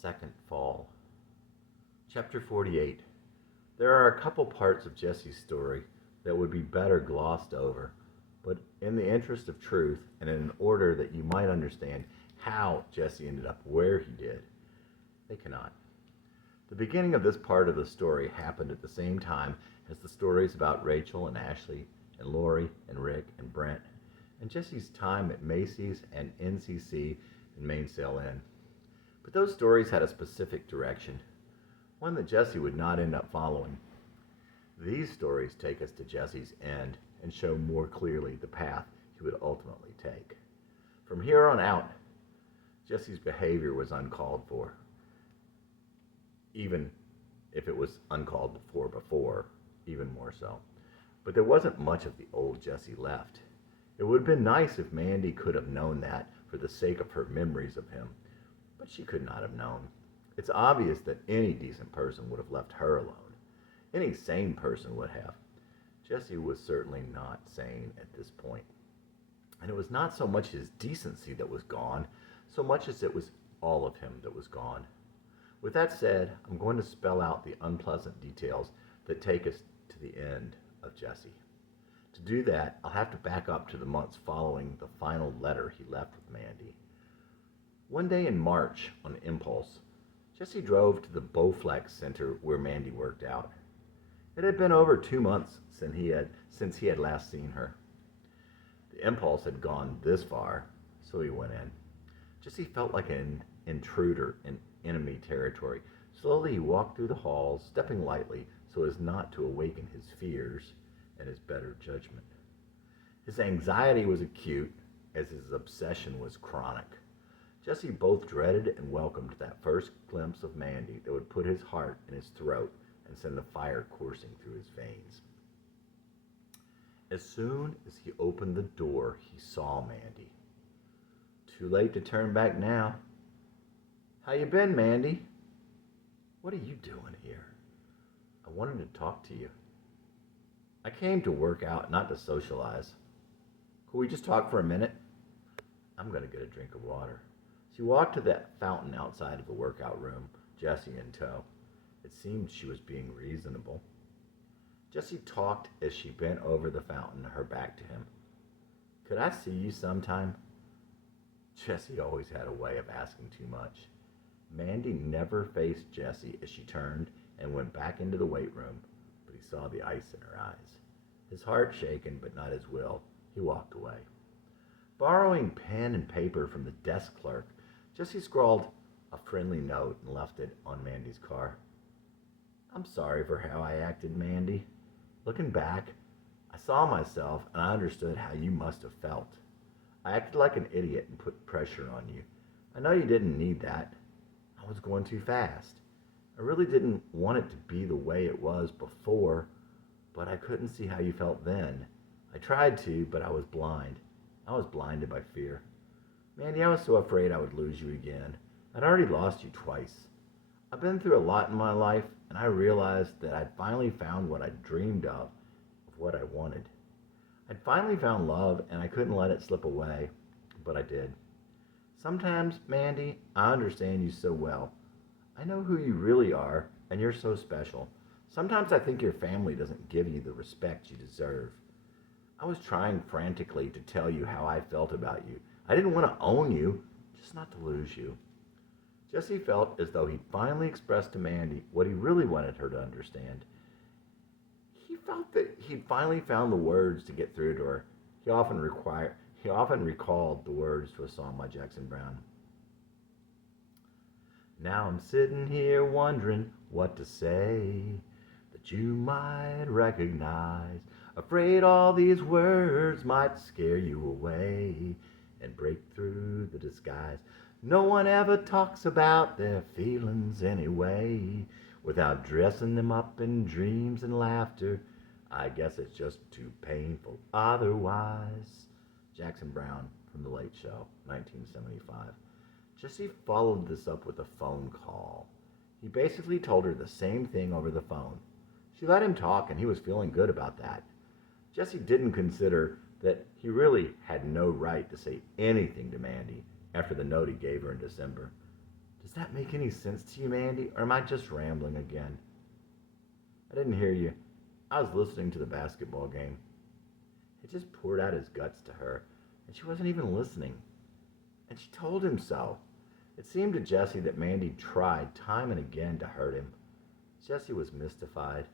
second fall. Chapter 48. There are a couple parts of Jesse's story that would be better glossed over, but in the interest of truth and in an order that you might understand how Jesse ended up where he did, they cannot. The beginning of this part of the story happened at the same time as the stories about Rachel and Ashley and Lori and Rick and Brent and Jesse's time at Macy's and NCC and Mainsail Inn. But those stories had a specific direction, one that Jesse would not end up following. These stories take us to Jesse's end and show more clearly the path he would ultimately take. From here on out, Jesse's behavior was uncalled for, even if it was uncalled for before, even more so. But there wasn't much of the old Jesse left. It would have been nice if Mandy could have known that for the sake of her memories of him, but she could not have known. It's obvious that any decent person would have left her alone. Any sane person would have. Jesse was certainly not sane at this point. And it was not so much his decency that was gone, so much as it was all of him that was gone. With that said, I'm going to spell out the unpleasant details that take us to the end of Jesse. To do that, I'll have to back up to the months following the final letter he left with Mandy. One day in March, on impulse, Jesse drove to the Bowflex Center where Mandy worked out. It had been over 2 months since he had last seen her. The impulse had gone this far, so he went in. Jesse felt like an intruder in enemy territory. Slowly he walked through the halls, stepping lightly so as not to awaken his fears and his better judgment. His anxiety was acute, as his obsession was chronic. Jesse both dreaded and welcomed that first glimpse of Mandy that would put his heart in his throat and send the fire coursing through his veins. As soon as he opened the door, he saw Mandy. Too late to turn back now. "How you been, Mandy?" "What are you doing here?" "I wanted to talk to you." "I came to work out, not to socialize." "Could we just talk for a minute?" "I'm going to get a drink of water." She walked to that fountain outside of the workout room, Jesse in tow. It seemed she was being reasonable. Jesse talked as she bent over the fountain, her back to him. "Could I see you sometime?" Jesse always had a way of asking too much. Mandy never faced Jesse as she turned and went back into the weight room, but he saw the ice in her eyes. His heart shaken, but not his will, he walked away. Borrowing pen and paper from the desk clerk, Jesse scrawled a friendly note and left it on Mandy's car. "I'm sorry for how I acted, Mandy. Looking back, I saw myself and I understood how you must have felt. I acted like an idiot and put pressure on you. I know you didn't need that. I was going too fast. I really didn't want it to be the way it was before, but I couldn't see how you felt then. I tried to, but I was blind. I was blinded by fear. Mandy, I was so afraid I would lose you again. I'd already lost you twice. I've been through a lot in my life, and I realized that I'd finally found what I'd dreamed of what I wanted. I'd finally found love, and I couldn't let it slip away, but I did. Sometimes, Mandy, I understand you so well. I know who you really are, and you're so special. Sometimes I think your family doesn't give you the respect you deserve. I was trying frantically to tell you how I felt about you. I didn't want to own you, just not to lose you." Jesse felt as though he'd finally expressed to Mandy what he really wanted her to understand. He felt that he'd finally found the words to get through to her. He often recalled the words to a song by Jackson Browne. "Now I'm sitting here wondering what to say that you might recognize. Afraid all these words might scare you away and break through the disguise. No one ever talks about their feelings anyway without dressing them up in dreams and laughter. I guess it's just too painful otherwise." Jackson Browne from The Late Show, 1975. Jesse followed this up with a phone call. He basically told her the same thing over the phone. She let him talk, and he was feeling good about that. Jesse didn't consider that he really had no right to say anything to Mandy after the note he gave her in December. To Does that make any sense to you, Mandy, or am I just rambling again? I didn't hear you. I was listening to the basketball game. He just poured out his guts to her, and she wasn't even listening. And she told him so. It seemed to Jesse that Mandy tried time and again to hurt him. Jesse was mystified.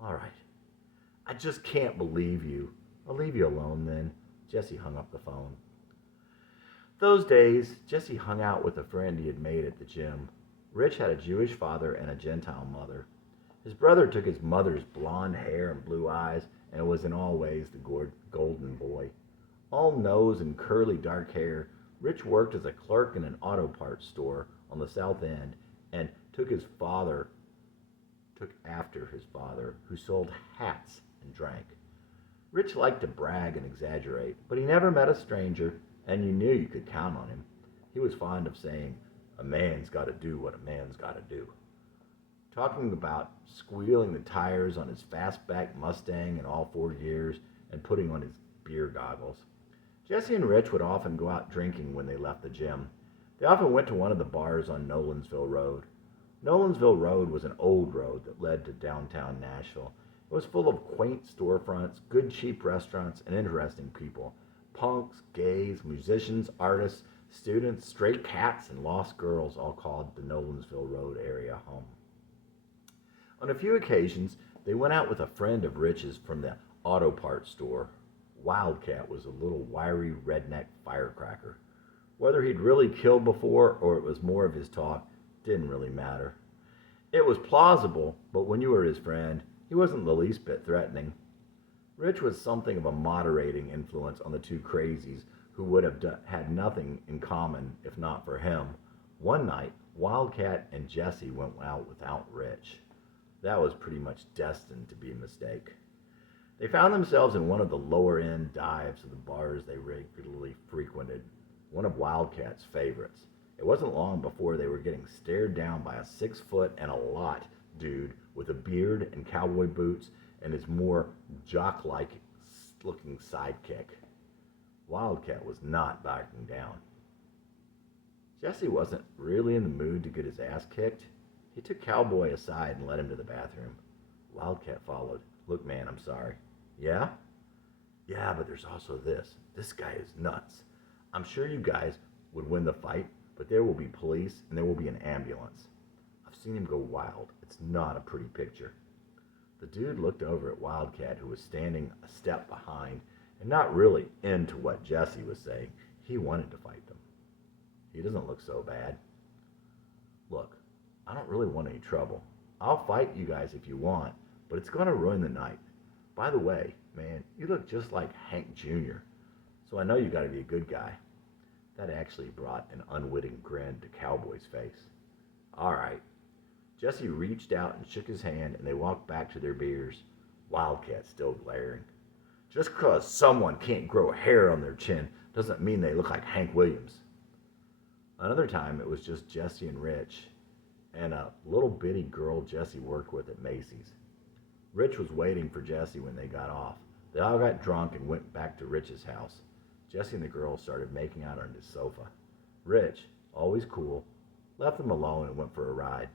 All right. I just can't believe you. I'll leave you alone then. Jesse hung up the phone. Those days, Jesse hung out with a friend he had made at the gym. Rich had a Jewish father and a Gentile mother. His brother took his mother's blonde hair and blue eyes and was in all ways the golden boy. All nose and curly dark hair, Rich worked as a clerk in an auto parts store on the South End and took after his father, who sold hats and drank. Rich liked to brag and exaggerate, but he never met a stranger, and you knew you could count on him. He was fond of saying, "A man's got to do what a man's got to do." Talking about squealing the tires on his fastback Mustang in all 4 gears and putting on his beer goggles. Jesse and Rich would often go out drinking when they left the gym. They often went to one of the bars on Nolensville Road. Nolensville Road was an old road that led to downtown Nashville. It was full of quaint storefronts, good cheap restaurants, and interesting people. Punks, gays, musicians, artists, students, stray cats, and lost girls all called the Nolensville Road area home. On a few occasions, they went out with a friend of Rich's from the auto parts store. Wildcat was a little wiry redneck firecracker. Whether he'd really killed before or it was more of his talk didn't really matter. It was plausible, but when you were his friend, he wasn't the least bit threatening. Rich was something of a moderating influence on the two crazies who would have had nothing in common if not for him. One night, Wildcat and Jesse went out without Rich. That was pretty much destined to be a mistake. They found themselves in one of the lower-end dives of the bars they regularly frequented, one of Wildcat's favorites. It wasn't long before they were getting stared down by a 6-foot and a lot dude with a beard and cowboy boots and his more jock-like looking sidekick. Wildcat was not backing down. Jesse wasn't really in the mood to get his ass kicked. He took Cowboy aside and led him to the bathroom. Wildcat followed. "Look, man, I'm sorry." "Yeah?" "Yeah, but there's also this. This guy is nuts. I'm sure you guys would win the fight, but there will be police and there will be an ambulance. I've seen him go wild. It's not a pretty picture." The dude looked over at Wildcat, who was standing a step behind and not really into what Jesse was saying. He wanted to fight them. "He doesn't look so bad." "Look, I don't really want any trouble. I'll fight you guys if you want, but it's going to ruin the night. By the way, man, you look just like Hank Jr., so I know you got to be a good guy." That actually brought an unwitting grin to Cowboy's face. "All right." Jesse reached out and shook his hand, and they walked back to their beers. Wildcat still glaring. Just because someone can't grow hair on their chin doesn't mean they look like Hank Williams. Another time, it was just Jesse and Rich and a little bitty girl Jesse worked with at Macy's. Rich was waiting for Jesse when they got off. They all got drunk and went back to Rich's house. Jesse and the girl started making out on his sofa. Rich, always cool, left them alone and went for a ride.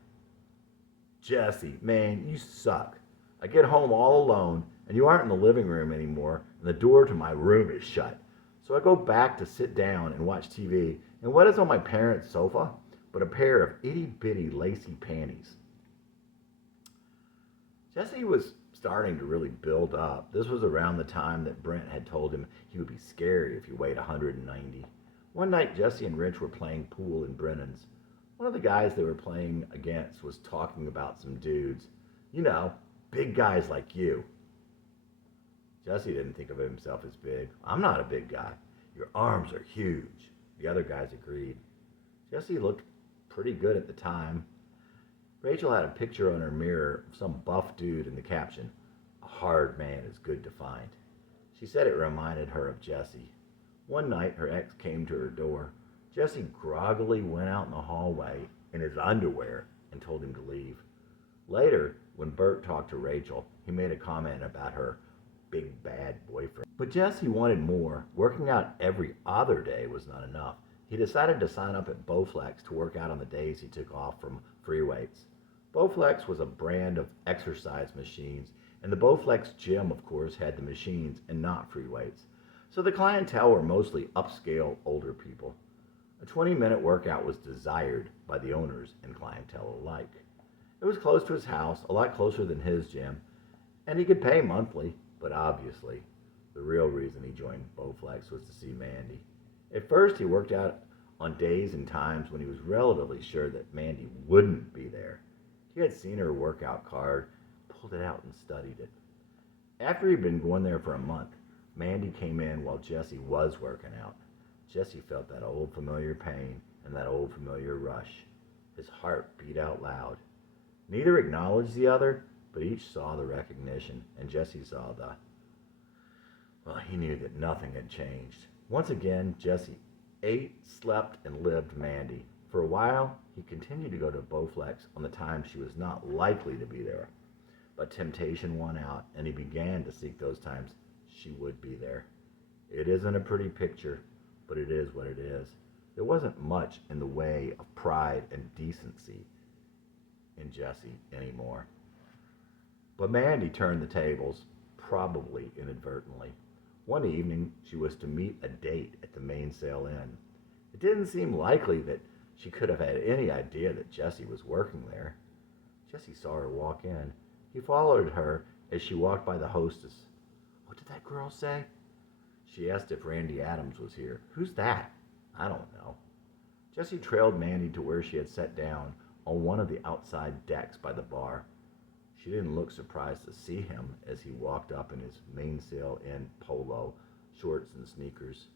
"Jesse, man, you suck. I get home all alone, and you aren't in the living room anymore, and the door to my room is shut. So I go back to sit down and watch TV, and what is on my parents' sofa but a pair of itty-bitty lacy panties?" Jesse was starting to really build up. This was around the time that Brent had told him he would be scary if he weighed 190. One night, Jesse and Rich were playing pool in Brennan's. One of the guys they were playing against was talking about some dudes. "You know, big guys like you." Jesse didn't think of himself as big. "I'm not a big guy. Your arms are huge." The other guys agreed. Jesse looked pretty good at the time. Rachel had a picture on her mirror of some buff dude in the caption, "A hard man is good to find." She said it reminded her of Jesse. One night, her ex came to her door. Jesse groggily went out in the hallway in his underwear and told him to leave. Later, when Bert talked to Rachel, he made a comment about her big bad boyfriend. But Jesse wanted more. Working out every other day was not enough. He he decided to sign up at Bowflex to work out on the days he took off from free weights. Bowflex was a brand of exercise machines, and the Bowflex gym, of course, had the machines and not free weights. So the clientele were mostly upscale older people. A 20-minute workout was desired by the owners and clientele alike. It was close to his house, a lot closer than his gym, and he could pay monthly, but obviously, the real reason he joined Bowflex was to see Mandy. At first, he worked out on days and times when he was relatively sure that Mandy wouldn't be there. He had seen her workout card, pulled it out and studied it. After he'd been going there for a month, Mandy came in while Jesse was working out. Jesse felt that old familiar pain and that old familiar rush. His heart beat out loud. Neither acknowledged the other, but each saw the recognition, and Jesse saw he knew that nothing had changed. Once again, Jesse ate, slept, and lived Mandy. For a while, he continued to go to Bowflex on the time she was not likely to be there. But temptation won out, and he began to seek those times she would be there. It isn't a pretty picture, but it is what it is. There wasn't much in the way of pride and decency in Jesse anymore. But Mandy turned the tables, probably inadvertently. One evening, she was to meet a date at the Mainsail Inn. It didn't seem likely that she could have had any idea that Jesse was working there. Jesse saw her walk in. He followed her as she walked by the hostess. "What did that girl say?" She asked if Randy Adams was here. "Who's that?" "I don't know." Jesse trailed Mandy to where she had sat down on one of the outside decks by the bar. She didn't look surprised to see him as he walked up in his Mainsail Inn polo, shorts and sneakers.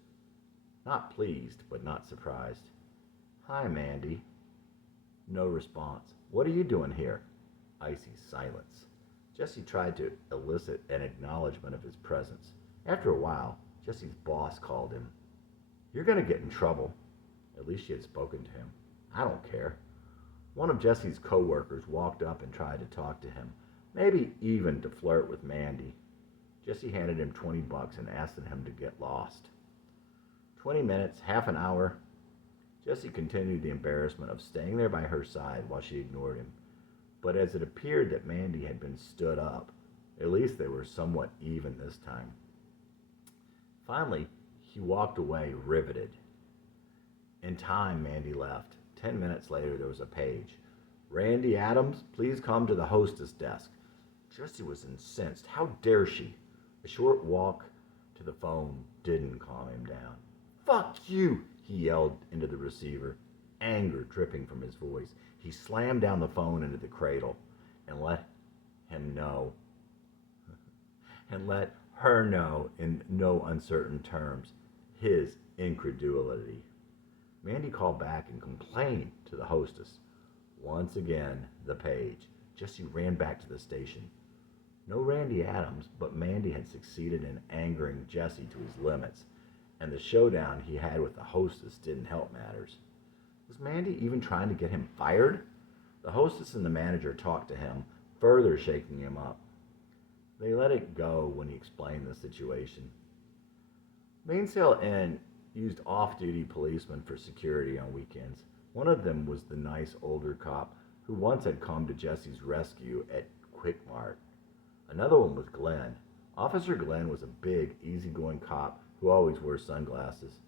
Not pleased, but not surprised. "Hi, Mandy." No response. "What are you doing here?" Icy silence. Jesse tried to elicit an acknowledgement of his presence. After a while, Jesse's boss called him. "You're going to get in trouble." At least she had spoken to him. "I don't care." One of Jesse's co-workers walked up and tried to talk to him, maybe even to flirt with Mandy. Jesse handed him $20 and asked him to get lost. 20 minutes, half an hour. Jesse continued the embarrassment of staying there by her side while she ignored him. But as it appeared that Mandy had been stood up, at least they were somewhat even this time. Finally, he walked away riveted. In time, Mandy left. 10 minutes later, there was a page. "Randy Adams, please come to the hostess desk." Jesse was incensed. How dare she? A short walk to the phone didn't calm him down. "Fuck you," he yelled into the receiver, anger dripping from his voice. He slammed down the phone into the cradle and let her know in no uncertain terms his incredulity. Mandy called back and complained to the hostess. Once again, the page. Jesse ran back to the station. No Randy Adams, but Mandy had succeeded in angering Jesse to his limits, and the showdown he had with the hostess didn't help matters. Was Mandy even trying to get him fired? The hostess and the manager talked to him, further shaking him up. They let it go when he explained the situation. Mainsail Inn used off-duty policemen for security on weekends. One of them was the nice older cop who once had come to Jesse's rescue at Quick Mart. Another one was Glenn. Officer Glenn was a big, easygoing cop who always wore sunglasses.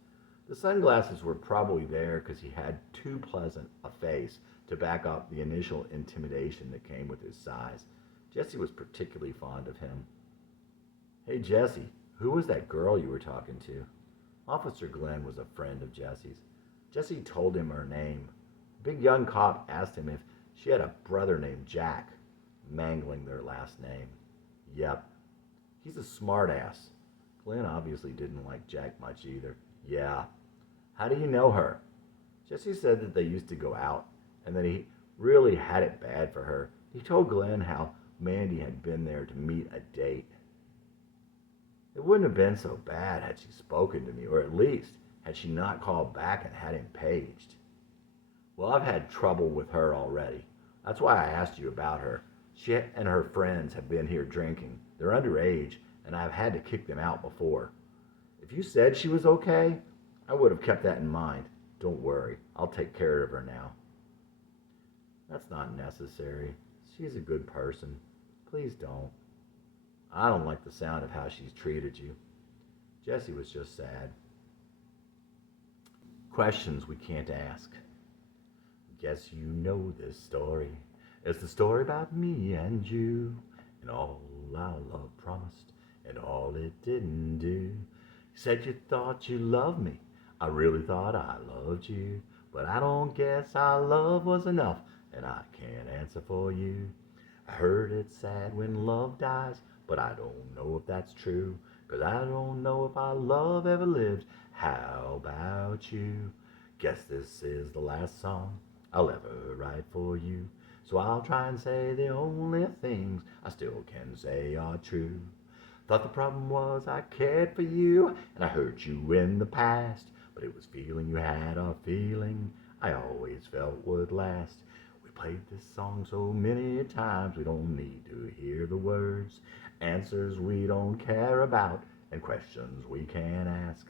The sunglasses were probably there because he had too pleasant a face to back up the initial intimidation that came with his size. Jesse was particularly fond of him. "Hey, Jesse, who was that girl you were talking to?" Officer Glenn was a friend of Jesse's. Jesse told him her name. The big young cop asked him if she had a brother named Jack, mangling their last name. "Yep. He's a smartass." Glenn obviously didn't like Jack much either. "Yeah. How do you know her?" Jesse said that they used to go out, and that he really had it bad for her. He told Glenn how Mandy had been there to meet a date. "It wouldn't have been so bad had she spoken to me, or at least had she not called back and had him paged." "Well, I've had trouble with her already. That's why I asked you about her. She and her friends have been here drinking. They're underage, and I've had to kick them out before. If you said she was okay, I would have kept that in mind. Don't worry, I'll take care of her now. That's not necessary. She's a good person. Please don't. I don't like the sound of how she's treated you. Jesse was just sad. Questions we can't ask. Guess you know this story. It's the story about me and you, and all our love promised, and all it didn't do. You said you thought you loved me. I really thought I loved you, but I don't guess our love was enough, and I can't answer for you. I heard it's sad when love dies, but I don't know if that's true, 'cause I don't know if our love ever lived. How about you? Guess this is the last song I'll ever write for you. So I'll try and say the only things I still can say are true. Thought the problem was I cared for you and I hurt you in the past, but it was feeling you had a feeling I always felt would last. We played this song so many times we don't need to hear the words, answers we don't care about, and questions we can't ask.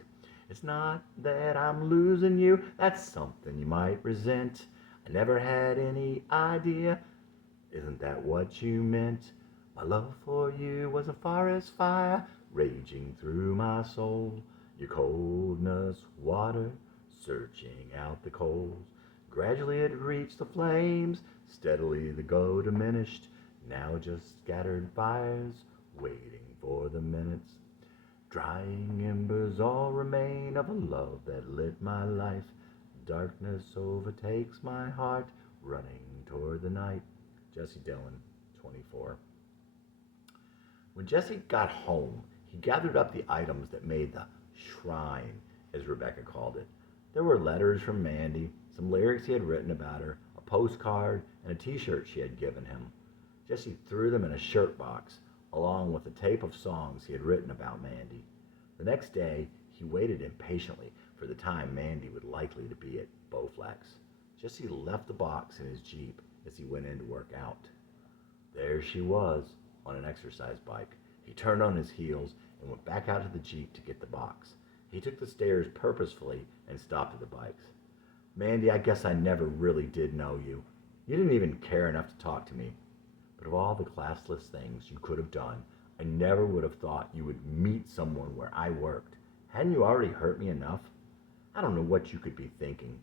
It's not that I'm losing you, that's something you might resent. I never had any idea, isn't that what you meant? My love for you was a forest fire raging through my soul. Your coldness, water, searching out the coals. Gradually it reached the flames, steadily the glow diminished. Now just scattered fires, waiting for the minutes. Drying embers all remain of a love that lit my life. Darkness overtakes my heart, running toward the night. Jesse Dillon, 24. When Jesse got home, he gathered up the items that made the shrine, as Rebecca called it. There were letters from Mandy, some lyrics he had written about her, a postcard, and a t-shirt she had given him. Jesse threw them in a shirt box, along with a tape of songs he had written about Mandy. The next day, he waited impatiently for the time Mandy would likely to be at Bowflex. Jesse left the box in his Jeep as he went in to work out. There she was, on an exercise bike. He turned on his heels and went back out to the Jeep to get the box. He took the stairs purposefully and stopped at the bikes. Mandy, I guess I never really did know you. You didn't even care enough to talk to me. But of all the classless things you could have done, I never would have thought you would meet someone where I worked. Hadn't you already hurt me enough? I don't know what you could be thinking.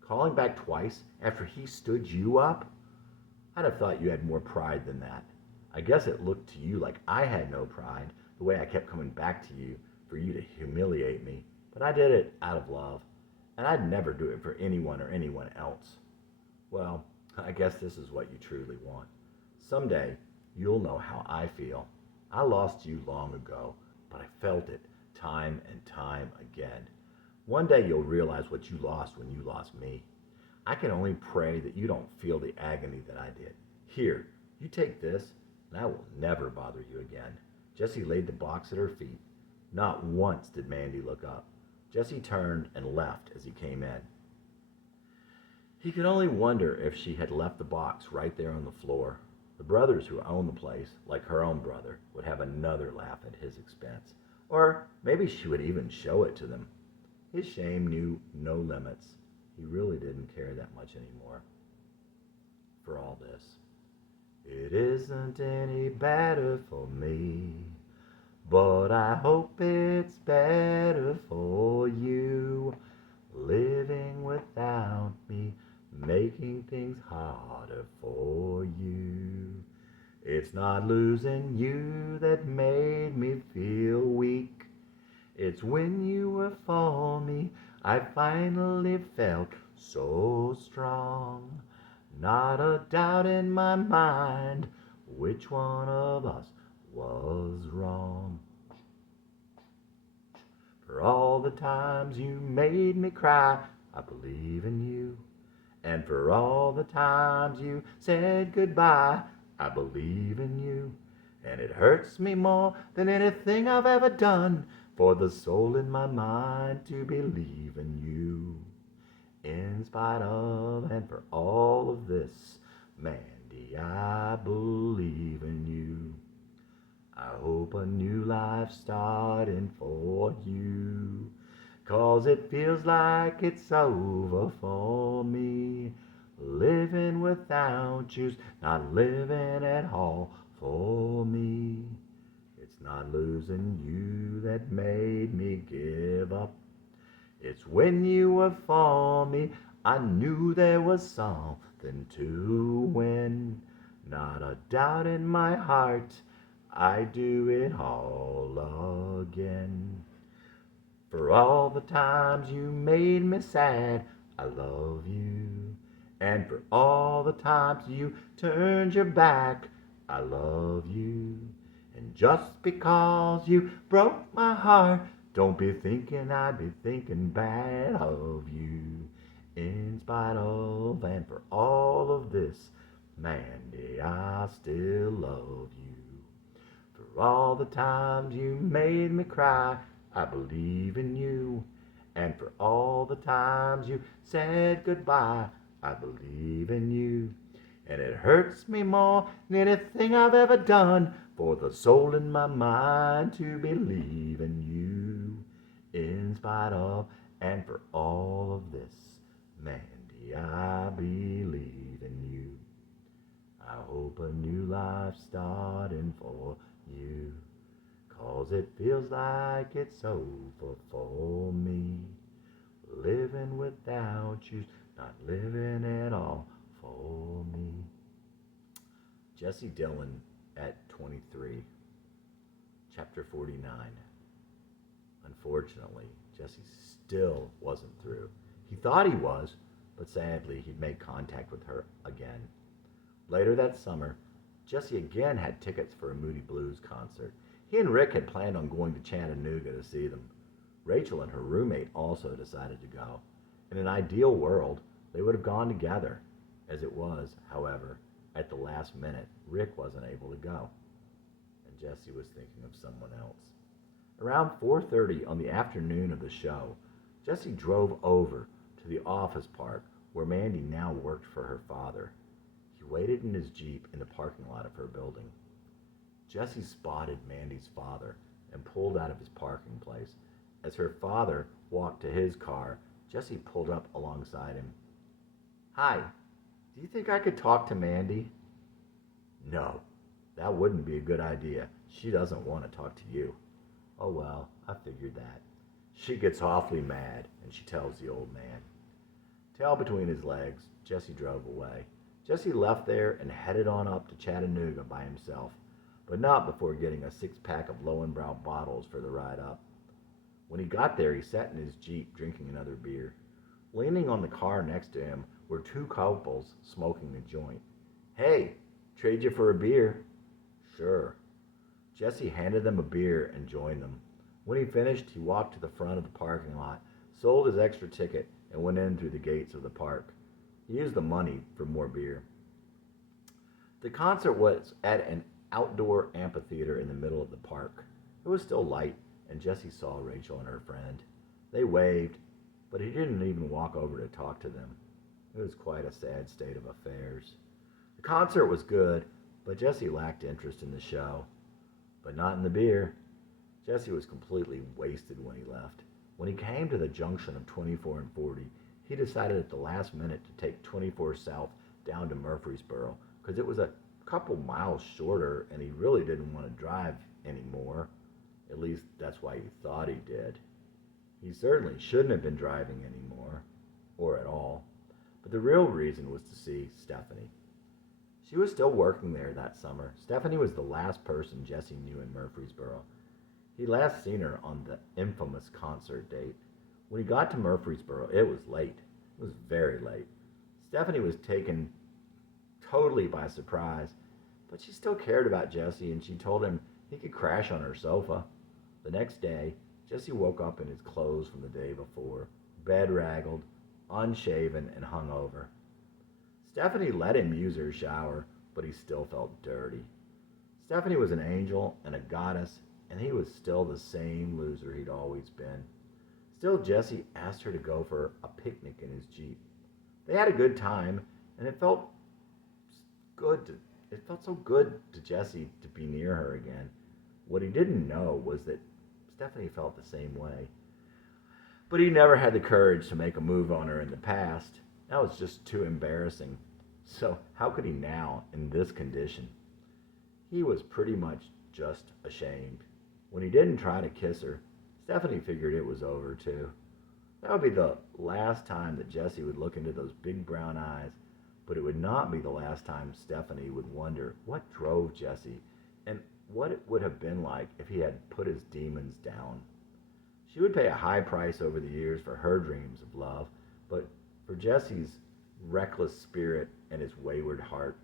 Calling back twice after he stood you up? I'd have thought you had more pride than that. I guess it looked to you like I had no pride, the way I kept coming back to you for you to humiliate me. But I did it out of love, and I'd never do it for anyone or anyone else. Well, I guess this is what you truly want. Someday, you'll know how I feel. I lost you long ago, but I felt it time and time again. One day you'll realize what you lost when you lost me. I can only pray that you don't feel the agony that I did. Here, you take this, and I will never bother you again. Jesse laid the box at her feet. Not once did Mandy look up. Jesse turned and left as he came in. He could only wonder if she had left the box right there on the floor. The brothers who owned the place, like her own brother, would have another laugh at his expense. Or maybe she would even show it to them. His shame knew no limits. He really didn't care that much anymore. For all this. It isn't any better for me, but I hope it's better for you. Living without me, making things harder for you. It's not losing you that made me feel weak. It's when you were for me, I finally felt so strong. Not a doubt in my mind which one of us was wrong. For all the times you made me cry, I believe in you. And for all the times you said goodbye, I believe in you. And it hurts me more than anything I've ever done for the soul in my mind to believe in you. In spite of and for all of this, Mandy, I believe in you. I hope a new life starting for you. 'Cause it feels like it's over for me. Living without you's not living at all for me. It's not losing you that made me give up. It's when you were for me, I knew there was something to win. Not a doubt in my heart, I'd do it all again. For all the times you made me sad, I love you. And for all the times you turned your back, I love you. And just because you broke my heart, don't be thinking I'd be thinking bad of you. In spite of and for all of this, Mandy, I still love you. For all the times you made me cry, I believe in you. And for all the times you said goodbye, I believe in you. And it hurts me more than anything I've ever done for the soul in my mind to believe in you. In spite of and for all of this, Mandy, I believe in you. I hope a new life's starting for you. 'Cause it feels like it's over for me. Living without you, not living at all for me. Jesse Dillon at 23, chapter 49. Unfortunately, Jesse still wasn't through. He thought he was, but sadly he'd made contact with her again. Later that summer, Jesse again had tickets for a Moody Blues concert. He and Rick had planned on going to Chattanooga to see them. Rachel and her roommate also decided to go. In an ideal world, they would have gone together. As it was, however, at the last minute, Rick wasn't able to go, and Jesse was thinking of someone else. Around 4:30 on the afternoon of the show, Jesse drove over to the office park where Mandy now worked for her father. He waited in his Jeep in the parking lot of her building. Jesse spotted Mandy's father and pulled out of his parking place. As her father walked to his car, Jesse pulled up alongside him. "Hi, do you think I could talk to Mandy?" "No, that wouldn't be a good idea. She doesn't want to talk to you." "Oh well, I figured that. She gets awfully mad," and she tells the old man. Tail between his legs, Jesse drove away. Jesse left there and headed on up to Chattanooga by himself, but not before getting a 6-pack of Lowenbrau bottles for the ride up. When he got there, he sat in his Jeep drinking another beer. Leaning on the car next to him were two couples smoking a joint. "Hey, trade you for a beer?" "Sure." Jesse handed them a beer and joined them. When he finished, he walked to the front of the parking lot, sold his extra ticket, and went in through the gates of the park. He used the money for more beer. The concert was at an outdoor amphitheater in the middle of the park. It was still light, and Jesse saw Rachel and her friend. They waved, but he didn't even walk over to talk to them. It was quite a sad state of affairs. The concert was good, but Jesse lacked interest in the show. But not in the beer. Jesse was completely wasted when he left. When he came to the junction of 24 and 40, he decided at the last minute to take 24 South down to Murfreesboro because it was a couple miles shorter and he really didn't want to drive anymore. At least that's why he thought he did. He certainly shouldn't have been driving anymore, or at all. But the real reason was to see Stephanie. She was still working there that summer. Stephanie was the last person Jesse knew in Murfreesboro. He'd last seen her on the infamous concert date. When he got to Murfreesboro, it was late. It was very late. Stephanie was taken totally by surprise, but she still cared about Jesse, and she told him he could crash on her sofa. The next day, Jesse woke up in his clothes from the day before, bedraggled, unshaven, and hungover. Stephanie let him use her shower, but he still felt dirty. Stephanie was an angel and a goddess, and he was still the same loser he'd always been. Still, Jesse asked her to go for a picnic in his Jeep. They had a good time, and it felt so good to Jesse to be near her again. What he didn't know was that Stephanie felt the same way. But he never had the courage to make a move on her in the past. That was just too embarrassing. So how could he now, in this condition? He was pretty much just ashamed. When he didn't try to kiss her, Stephanie figured it was over too. That would be the last time that Jesse would look into those big brown eyes, but it would not be the last time Stephanie would wonder what drove Jesse and what it would have been like if he had put his demons down. She would pay a high price over the years for her dreams of love, but for Jesse's reckless spirit and his wayward heart.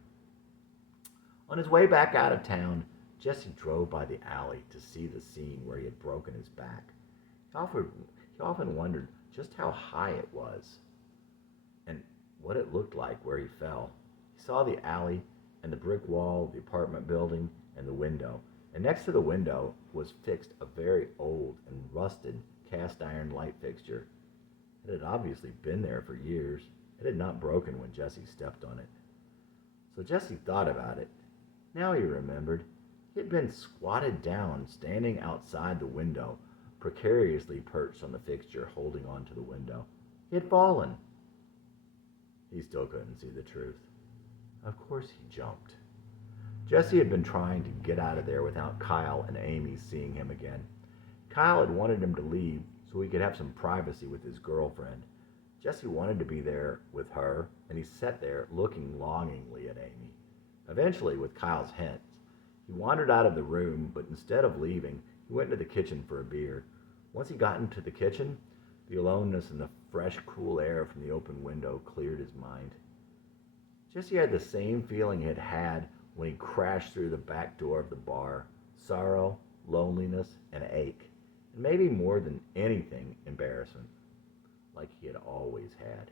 On his way back out of town, Jesse drove by the alley to see the scene where he had broken his back. He often wondered just how high it was and what it looked like where he fell. He saw the alley and the brick wall of the apartment building and the window, and next to the window was fixed a very old and rusted cast iron light fixture. It had obviously been there for years. It had not broken when Jesse stepped on it. So Jesse thought about it. Now he remembered. He had been squatted down, standing outside the window, precariously perched on the fixture, holding on to the window. He had fallen. He still couldn't see the truth. Of course he jumped. Jesse had been trying to get out of there without Kyle and Amy seeing him again. Kyle had wanted him to leave so he could have some privacy with his girlfriend. Jesse wanted to be there with her, and he sat there looking longingly at Amy. Eventually, with Kyle's hints, he wandered out of the room, but instead of leaving, he went into the kitchen for a beer. Once he got into the kitchen, the aloneness and the fresh, cool air from the open window cleared his mind. Jesse had the same feeling he had had when he crashed through the back door of the bar. Sorrow, loneliness, and ache. And maybe more than anything, embarrassment. Like he had always had.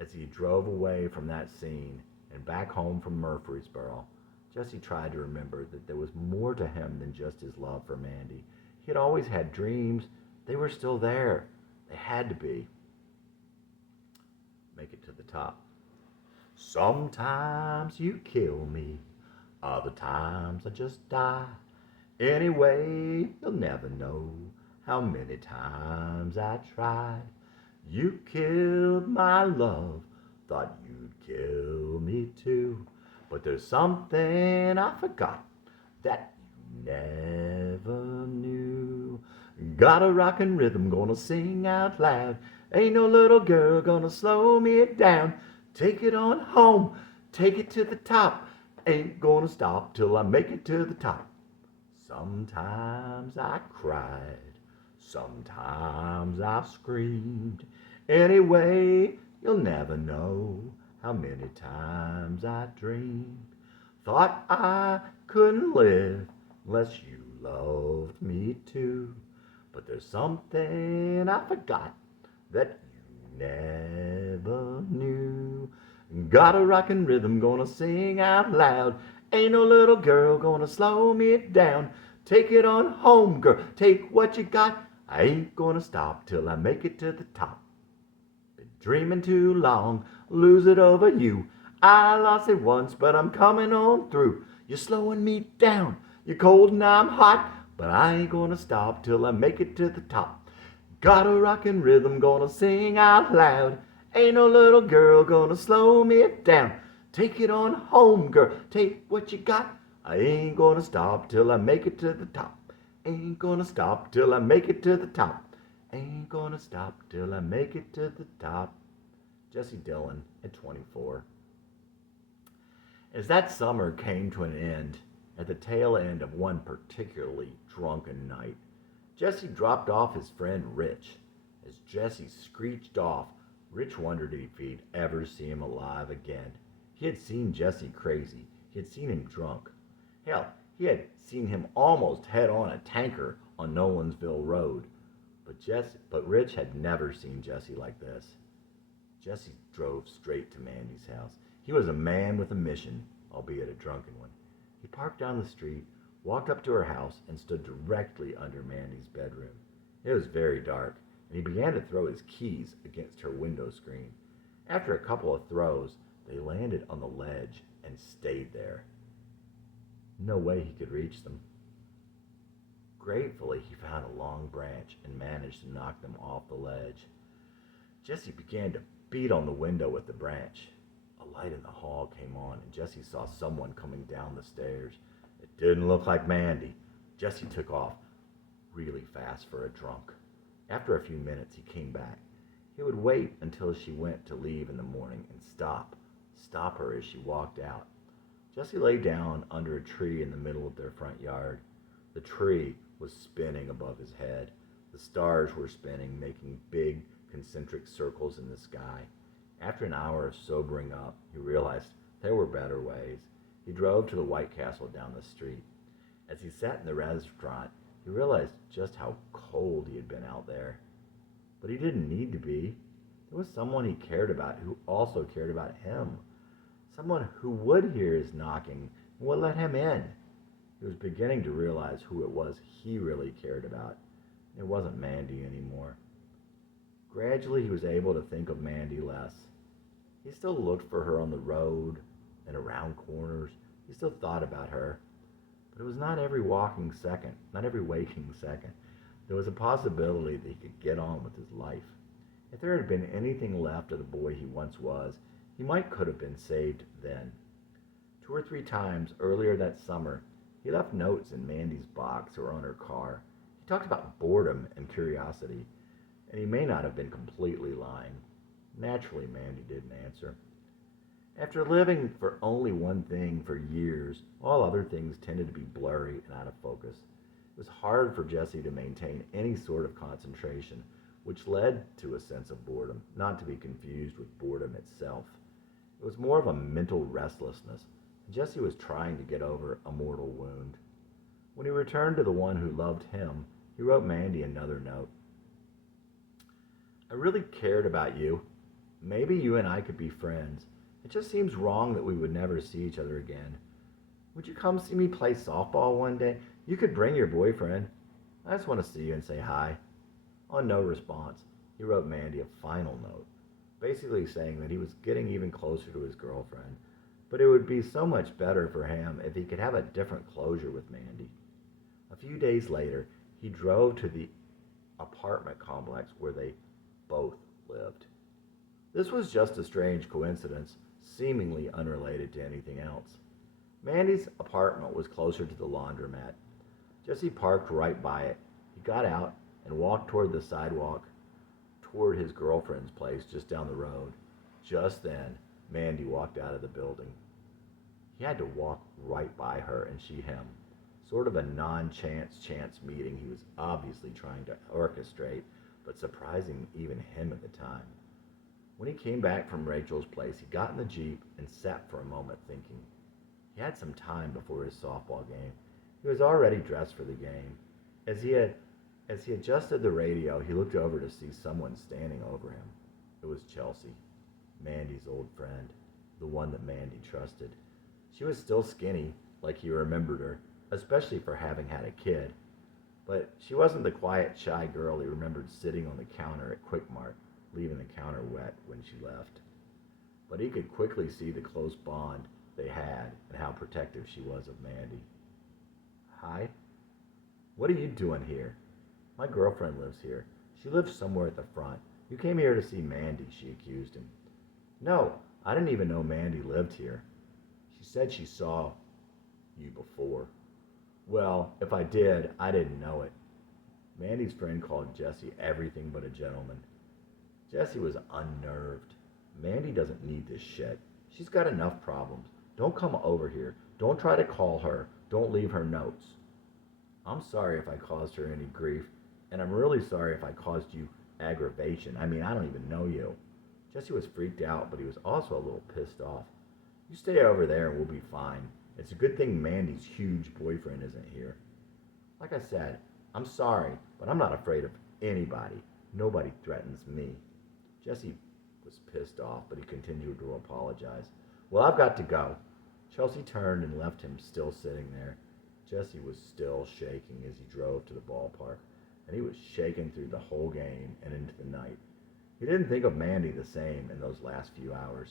As he drove away from that scene and back home from Murfreesboro, Jesse tried to remember that there was more to him than just his love for Mandy. He had always had dreams. They were still there. They had to be. Make it to the top. Sometimes you kill me. Other times I just die. Anyway, you'll never know how many times I tried. You killed my love, thought you'd kill me too. But there's something I forgot that you never knew. Got a rockin' rhythm, gonna sing out loud. Ain't no little girl gonna slow me down. Take it on home, take it to the top. Ain't gonna stop till I make it to the top. Sometimes I cried, sometimes I screamed. Anyway, you'll never know how many times I dreamed. Thought I couldn't live unless you loved me too. But there's something I forgot that you never knew. Got a rockin' rhythm, gonna sing out loud. Ain't no little girl gonna slow me down. Take it on home, girl, take what you got. I ain't gonna stop till I make it to the top. Been dreaming too long, lose it over you. I lost it once, but I'm coming on through. You're slowing me down, you're cold and I'm hot, but I ain't gonna stop till I make it to the top. Got a rockin' rhythm, gonna sing out loud. Ain't no little girl gonna slow me down. Take it on home, girl, take what you got. I ain't gonna stop till I make it to the top. Ain't gonna stop till I make it to the top. Ain't gonna stop till I make it to the top. Jesse Dillon at 24. As that summer came to an end, at the tail end of one particularly drunken night, Jesse dropped off his friend Rich. As Jesse screeched off, Rich wondered if he'd ever see him alive again. He had seen Jesse crazy. He had seen him drunk. Hell, he had seen him almost head on a tanker on Nolensville Road. But Rich had never seen Jesse like this. Jesse drove straight to Mandy's house. He was a man with a mission, albeit a drunken one. He parked down the street, walked up to her house, and stood directly under Mandy's bedroom. It was very dark, and he began to throw his keys against her window screen. After a couple of throws, they landed on the ledge and stayed there. No way he could reach them. Gratefully, he found a long branch and managed to knock them off the ledge. Jesse began to beat on the window with the branch. A light in the hall came on, and Jesse saw someone coming down the stairs. It didn't look like Mandy. Jesse took off really fast for a drunk. After a few minutes, he came back. He would wait until she went to leave in the morning and stop her as she walked out. Jesse lay down under a tree in the middle of their front yard. The tree was spinning above his head. The stars were spinning, making big concentric circles in the sky. After an hour of sobering up, he realized there were better ways. He drove to the White Castle down the street. As he sat in the restaurant, he realized just how cold he had been out there. But he didn't need to be. There was someone he cared about who also cared about him. Someone who would hear his knocking and would let him in. He was beginning to realize who it was he really cared about. It wasn't Mandy anymore. Gradually, he was able to think of Mandy less. He still looked for her on the road and around corners. He still thought about her. But it was not every waking second. There was a possibility that he could get on with his life. If there had been anything left of the boy he once was, he could have been saved then. 2 or 3 times earlier that summer, he left notes in Mandy's box or on her car. He talked about boredom and curiosity, and he may not have been completely lying. Naturally, Mandy didn't answer. After living for only one thing for years, all other things tended to be blurry and out of focus. It was hard for Jesse to maintain any sort of concentration, which led to a sense of boredom, not to be confused with boredom itself. It was more of a mental restlessness, and Jesse was trying to get over a mortal wound. When he returned to the one who loved him, he wrote Mandy another note. I really cared about you. Maybe you and I could be friends. It just seems wrong that we would never see each other again. Would you come see me play softball one day? You could bring your boyfriend. I just want to see you and say hi. On no response, he wrote Mandy a final note, basically saying that he was getting even closer to his girlfriend, but it would be so much better for him if he could have a different closure with Mandy. A few days later, he drove to the apartment complex where they both lived. This was just a strange coincidence, seemingly unrelated to anything else. Mandy's apartment was closer to the laundromat. Jesse parked right by it. He got out and walked toward the sidewalk, toward his girlfriend's place just down the road. Just then, Mandy walked out of the building. He had to walk right by her and she him. Sort of a chance meeting he was obviously trying to orchestrate, but surprising even him at the time. When he came back from Rachel's place, he got in the Jeep and sat for a moment thinking. He had some time before his softball game. He was already dressed for the game. As he adjusted the radio, he looked over to see someone standing over him. It was Chelsea, Mandy's old friend, the one that Mandy trusted. She was still skinny, like he remembered her, especially for having had a kid. But she wasn't the quiet, shy girl he remembered sitting on the counter at Quick Mart, leaving the counter wet when she left. But he could quickly see the close bond they had and how protective she was of Mandy. Hi? What are you doing here? My girlfriend lives here. She lives somewhere at the front. You came here to see Mandy, she accused him. No, I didn't even know Mandy lived here. She said she saw you before. Well, if I did, I didn't know it. Mandy's friend called Jesse everything but a gentleman. Jesse was unnerved. Mandy doesn't need this shit. She's got enough problems. Don't come over here. Don't try to call her. Don't leave her notes. I'm sorry if I caused her any grief, and I'm really sorry if I caused you aggravation. I don't even know you. Jesse was freaked out, but he was also a little pissed off. You stay over there and we'll be fine. It's a good thing Mandy's huge boyfriend isn't here. Like I said, I'm sorry, but I'm not afraid of anybody. Nobody threatens me. Jesse was pissed off, but he continued to apologize. Well, I've got to go. Chelsea turned and left him still sitting there. Jesse was still shaking as he drove to the ballpark, and he was shaking through the whole game and into the night. He didn't think of Mandy the same in those last few hours.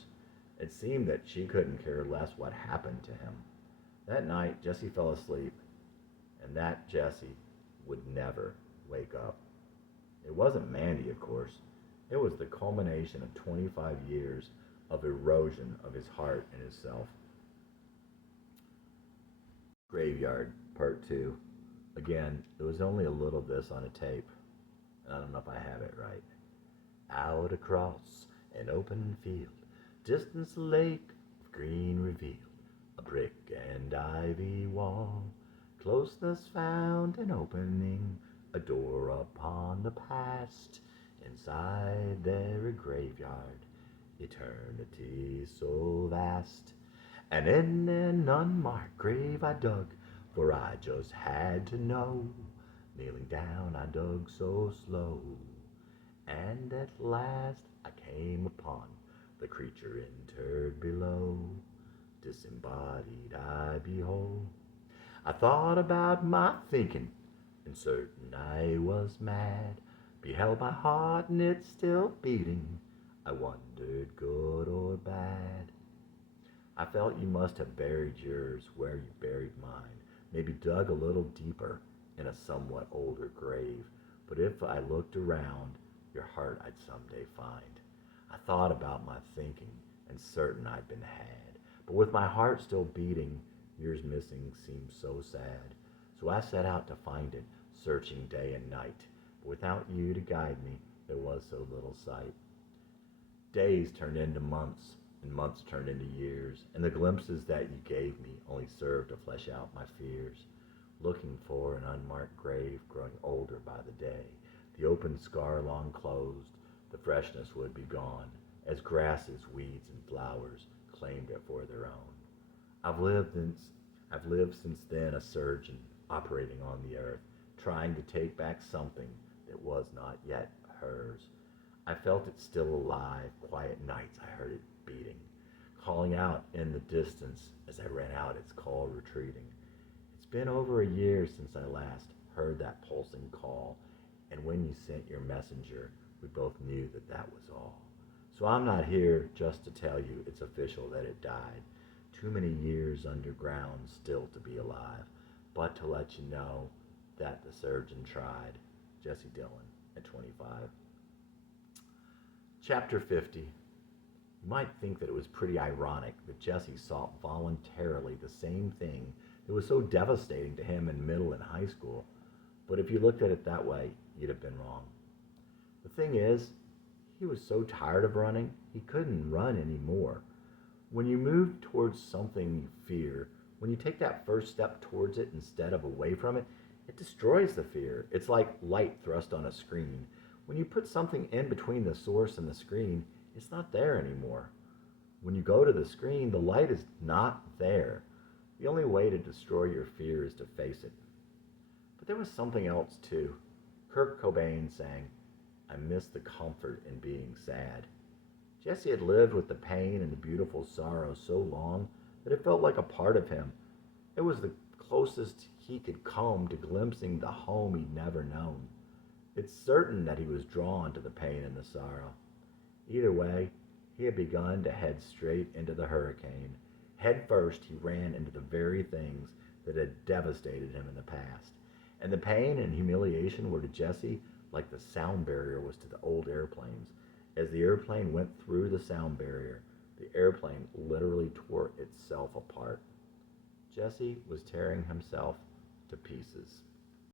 It seemed that she couldn't care less what happened to him. That night, Jesse fell asleep, and that Jesse would never wake up. It wasn't Mandy, of course. It was the culmination of 25 years of erosion of his heart and his self. Graveyard, Part 2. Again, there was only a little of this on a tape. I don't know if I have it right. Out across an open field, distance a lake of green revealed, a brick and ivy wall, closeness found an opening, a door upon the past, inside there a graveyard, eternity so vast. And in an unmarked grave I dug, for I just had to know. Kneeling down I dug so slow, and at last I came upon the creature interred below. Disembodied I behold. I thought about my thinking, and certain I was mad. Beheld my heart and it's still beating. I wondered good or bad. I felt you must have buried yours where you buried mine, maybe dug a little deeper in a somewhat older grave. But if I looked around, your heart I'd someday find. I thought about my thinking, and certain I'd been had. But with my heart still beating, yours missing seemed so sad. So I set out to find it, searching day and night. But without you to guide me, there was so little sight. Days turned into months, and months turned into years, and the glimpses that you gave me only served to flesh out my fears. Looking for an unmarked grave, growing older by the day, the open scar long closed, the freshness would be gone, as grasses, weeds, and flowers claimed it for their own. I've lived since then a surgeon operating on the earth, trying to take back something that was not yet hers. I felt it still alive. Quiet nights I heard it beating, calling out in the distance as I ran out its call retreating. It's been over a year since I last heard that pulsing call, and when you sent your messenger, we both knew that that was all. So I'm not here just to tell you it's official that it died. Too many years underground still to be alive, but to let you know that the surgeon tried. Jesse Dillon at 25. Chapter 50. You might think that it was pretty ironic that Jesse sought voluntarily the same thing that was so devastating to him in middle and high school. But if you looked at it that way, you'd have been wrong. The thing is, he was so tired of running, he couldn't run anymore. When you move towards something you fear, when you take that first step towards it instead of away from it, it destroys the fear. It's like light thrust on a screen. When you put something in between the source and the screen, it's not there anymore. When you go to the screen, the light is not there. The only way to destroy your fear is to face it. But there was something else too. Kurt Cobain sang, "I miss the comfort in being sad." Jesse had lived with the pain and the beautiful sorrow so long that it felt like a part of him. It was the closest he could come to glimpsing the home he'd never known. It's certain that he was drawn to the pain and the sorrow. Either way, he had begun to head straight into the hurricane. Head first, he ran into the very things that had devastated him in the past. And the pain and humiliation were to Jesse like the sound barrier was to the old airplanes. As the airplane went through the sound barrier, the airplane literally tore itself apart. Jesse was tearing himself to pieces.